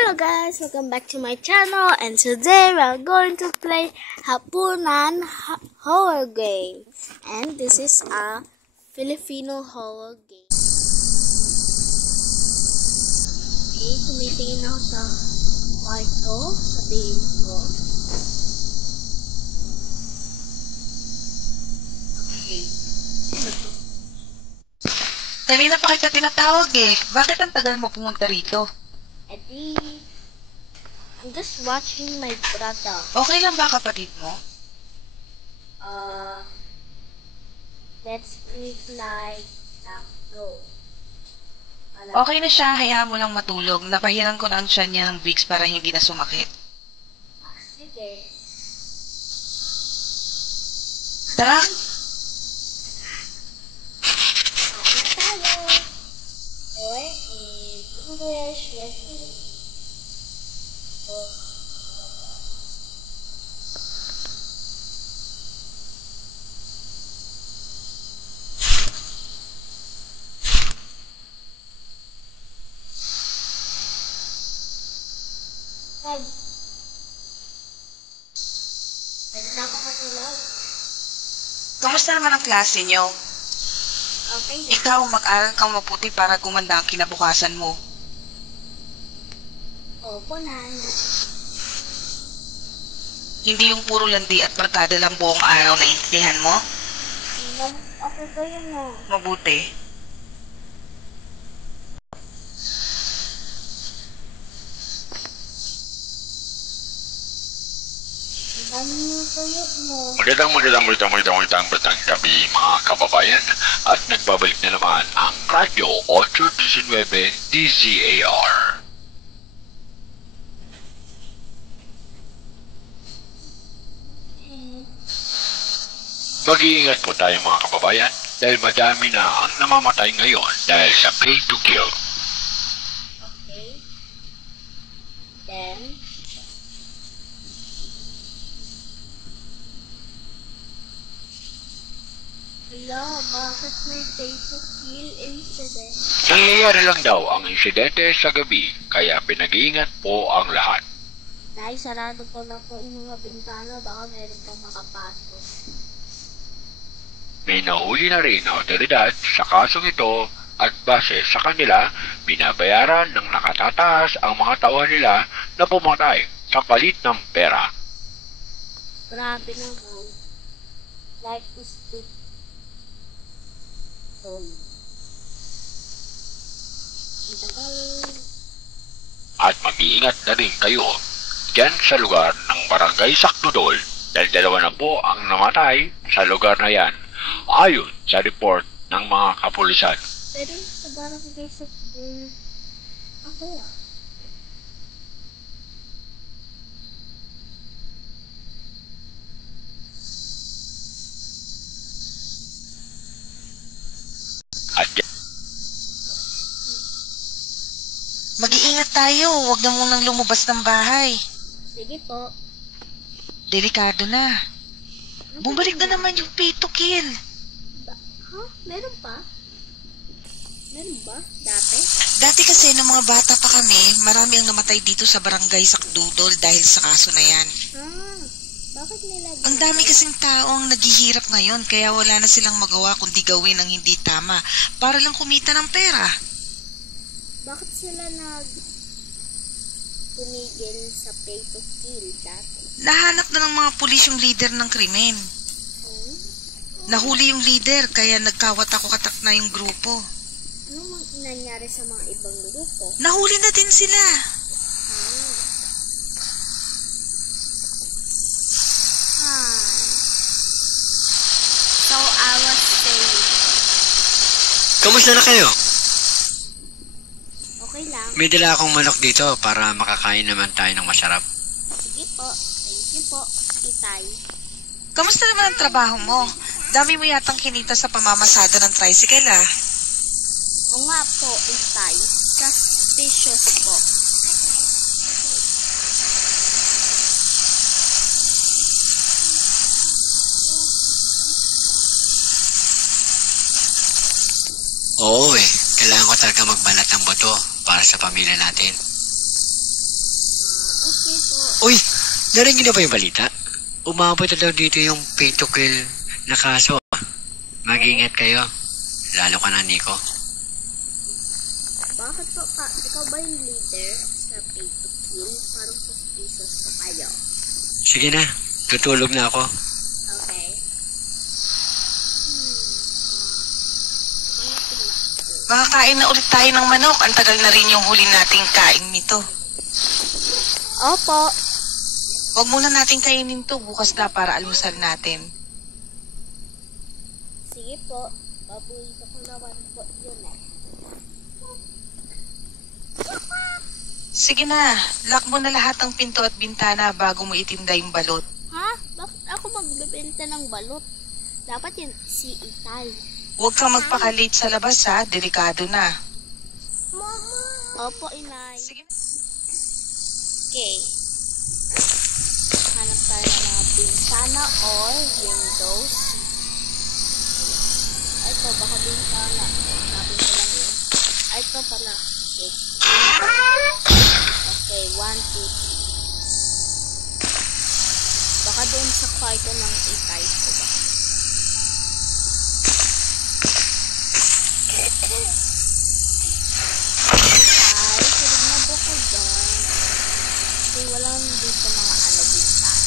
Hello guys, welcome back to my channel, and today we are going to play Hapunan horror game, and this is a Filipino horror game. Okay, tumitingin ako sa kwarto, sa tingin ko. Okay, sino to? Kanina pa kita tinatawag eh. Bakit ang tagal mo pumunta rito? Eddie, I'm just watching my brother. Okay lang ba kapatid mo? Let's eat like no. Okay na siya, hayaan mo lang matulog. Napahiran ko na ang siya niya ng Vicks para hindi na sumakit. Sige. Tara! Tayo. Oy, English, yes. Kamusta naman ang klase niyo? Okay. Ikaw, mag-aral kang maputi para gumanda ang kinabukasan mo. Opo, Nan. Hindi yung puro landi at barkada lang buong araw na intindihan mo? Okay ba yun na? Mabuti. Magandang gabi mga kababayan at nagbabalik na naman ang Radyo 819 DZAR. Mag-iingat po tayo mga kababayan dahil madami na ang namamatay ngayon dahil sa pay to kill. Okay. Then, bakit may pay to kill incident? Nangyayari lang daw ang insidente sa gabi kaya pinag-iingat po ang lahat. Dahil sarado ko na po yung mga bintana, baka meron pang makapasok. May nahuli na rin ang otoridad sa kasong ito at base sa kanila, binabayaran ng nakatataas ang mga tauhan nila na pumatay sa palit ng pera. Grabe naman. Like this to At mag-iingat na rin kayo dyan sa lugar ng Barangay Sakdudol dahil dalawa na po ang namatay sa lugar na yan ayon sa report ng mga kapulisan. pero sa barangay sa ako lang. At Mag-iingat tayo, huwag na munang lumabas ng bahay. Sige po. Delikado na. Bumalik na naman yung pay to kill. Meron pa? Meron ba? Dati? Dati kasi nung mga bata pa kami, marami ang namatay dito sa Barangay Sakdudol dahil sa kaso na yan. Bakit nila Ang dami kasing tao ang naghihirap ngayon kaya wala na silang magawa kundi gawin ang hindi tama para lang kumita ng pera. Bakit sila tumigil sa pay to kill dati? Nahanap na ng mga pulis yung leader ng krimen. Nahuli yung leader kaya nagkawatak-watak na yung grupo. Ano nangyari sa mga ibang grupo? Nahuli na din sila. So I was saying, Kamusta na kayo? okay lang. May dala akong manok dito para makakain naman tayo ng masarap. Sige po. Thank you po, Itay. Kamusta naman ang trabaho mo? Dami mo yatang kinita sa pamamasada ng tricycle ah. O nga po, Itay. Suspicious po. Oo eh, kailangan ko talaga magbanat ng boto para sa pamilya natin. Uy, narinig na ba yung balita? Umabot na daw dito yung pay to kill na kaso. Mag-ingat kayo. Lalo ka na, Nico. Bakit po ka? Ikaw ba yung leader sa pay to kill? Parang suspicious pa kayo. Sige na, tutulog na ako. Okay. Makakain na ulit tayo ng manok. Ang tagal na rin yung huli nating kain nito. Opo. Huwag muna nating kainin to. Bukas na para almusal natin. Sige po. Paborito ko naman po yun eh. Sige na, lock mo na lahat ng pinto at bintana bago mo itinda yung balot. Ha? Bakit ako magbebenta ng balot? Dapat yun si Itay. Huwag kang magpaka-late sa labas ha, delikado na. Opo, Inay. Sige na. Okay. Hanap tayo ng mga bintana or windows. Ay, ito, baka bintana. Hanapin ko lang yun. Ay, ito pala. Okay. Okay, 1, 2, 3. Baka doon sa kwarto ng Itay ko ba? Ay, tulog na ba ko dyan? Okay, walang dito mga bintana.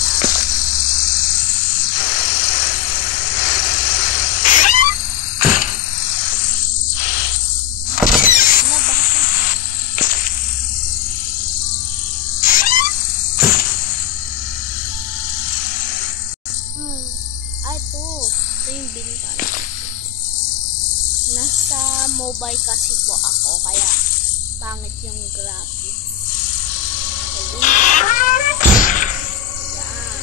Ano ba? Ay, ito. Ito yung bintana. Nasa mobile kasi po ako, kaya pangit yung graphics. Okay, yan.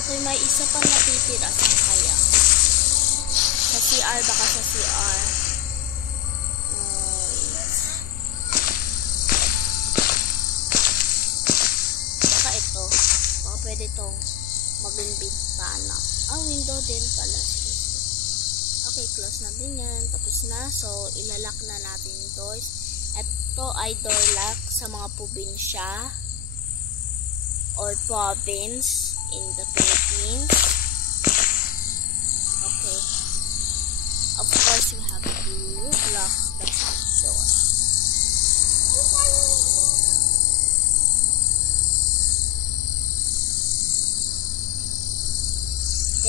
Okay, may isa pang natitira. Saan kaya? Sa CR, baka sa CR. Baka ito. Baka pwede itong maging bintana. Window din pala. Okay, close na din yan. Tapos na. So, ilalak na natin yung doors. Ito ay door lock sa mga probinsya or province in the Philippines. Okay. Of course, we have to lock the front door.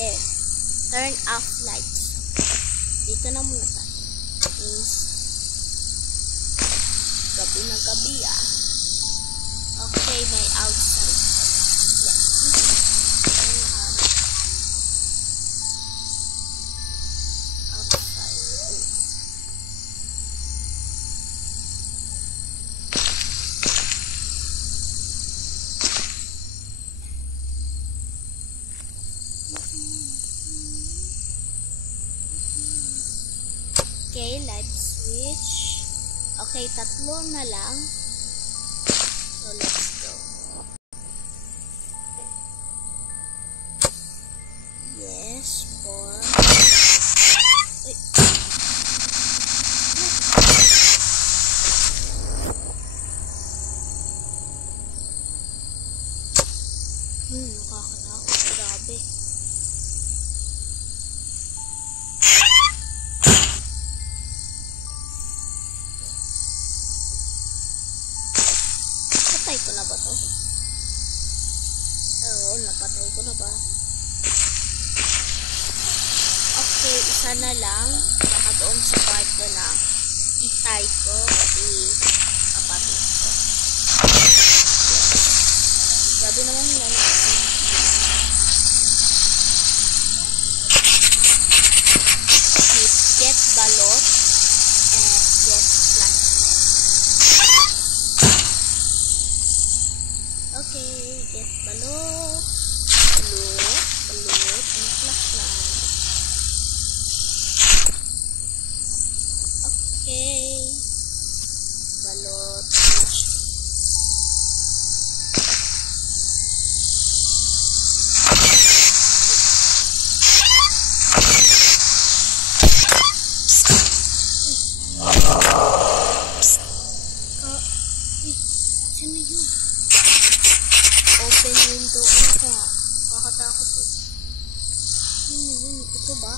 There. Turn off lights. Dito na muna tayo. Means, gabi na gabi ah. Okay, may outside. Outside. Okay, light switch. Okay, tatlo na lang. So, let's go. Yes, 4. Uy. Nakakatakot. Grabe. Napatay ko na ba to? Oo, napatay ko na ba? Okay, isa na lang. Baka doon sa kwarto na Itay ko, pati kapatid ko. Yes. Grabe naman yan. Okay, get balot and get flashlight. Okay, get balot, balot, and flashlight. Okay, balot, flashlight. Sino yun? open window. Ano kaya? Nakakatakot eh. Yun, ito ba?